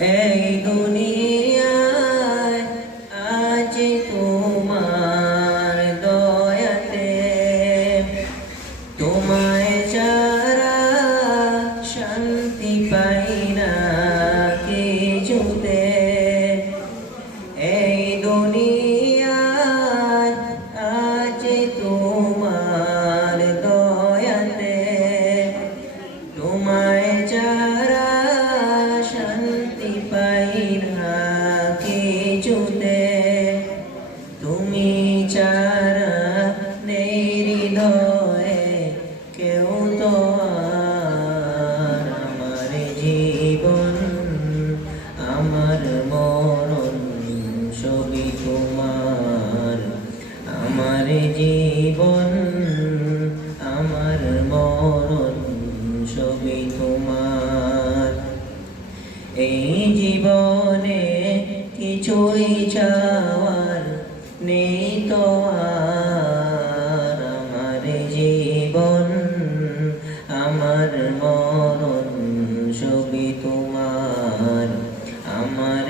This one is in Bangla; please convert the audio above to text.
এই দুনিয়ায় আজ তোমার দয়াতে, তোমায় ছাড়া শান্তি পাই না কিছুতে। এই দুনিয়ায় আজ তোমার দয়াতে, তোমায় ছাড়া শান্তি পাই না কিছুতে। তুমি ছাড়া নেই হৃদয়ে কেউ তো আর। আমার জীবন আমার মরণ সবই তোমার। আমার জীবন আমার মরণ সবই তোমার। এই জীবনে কিছুই চাওয়ার নেই তো আর। আমার জীবন আমার মরণ সবই তোমার। আমার